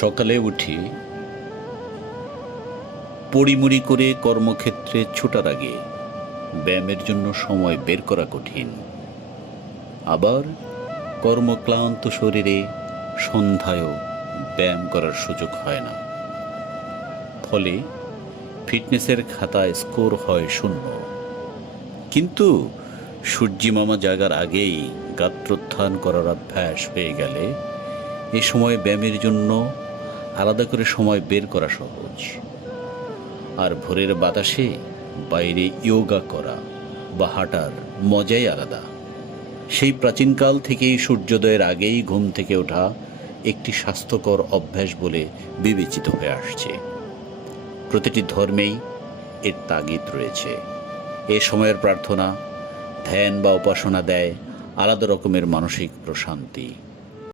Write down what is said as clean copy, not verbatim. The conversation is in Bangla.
সকালে উঠি পড়িমড়ি করে কর্মক্ষেত্রে ছোটার আগে ব্যায়ামের জন্য সময় বের করা কঠিন। আবার কর্মক্লান্ত শরীরে সন্ধ্যায়ও ব্যায়াম করার সুযোগ হয় না। ফলে ফিটনেসের খাতায় স্কোর হয় 0। কিন্তু সূর্যিমামা জাগার আগেই গাত্রোত্থান করার অভ্যাস হয়ে গেলে এ সময় ব্যায়ামের জন্য আলাদা করে সময় বের করা সহজ। আর ভোরের বাতাসে বাইরে ইয়োগা করা বা হাঁটার মজাই আলাদা। সেই প্রাচীনকাল থেকেই সূর্যোদয়ের আগেই ঘুম থেকে ওঠা একটি স্বাস্থ্যকর অভ্যাস বলে বিবেচিত হয়ে আসছে। প্রতিটি ধর্মেই এর তাগিদ রয়েছে। এ সময়ের প্রার্থনা, ধ্যান বা উপাসনা দেয় আলাদা রকমের মানসিক প্রশান্তি।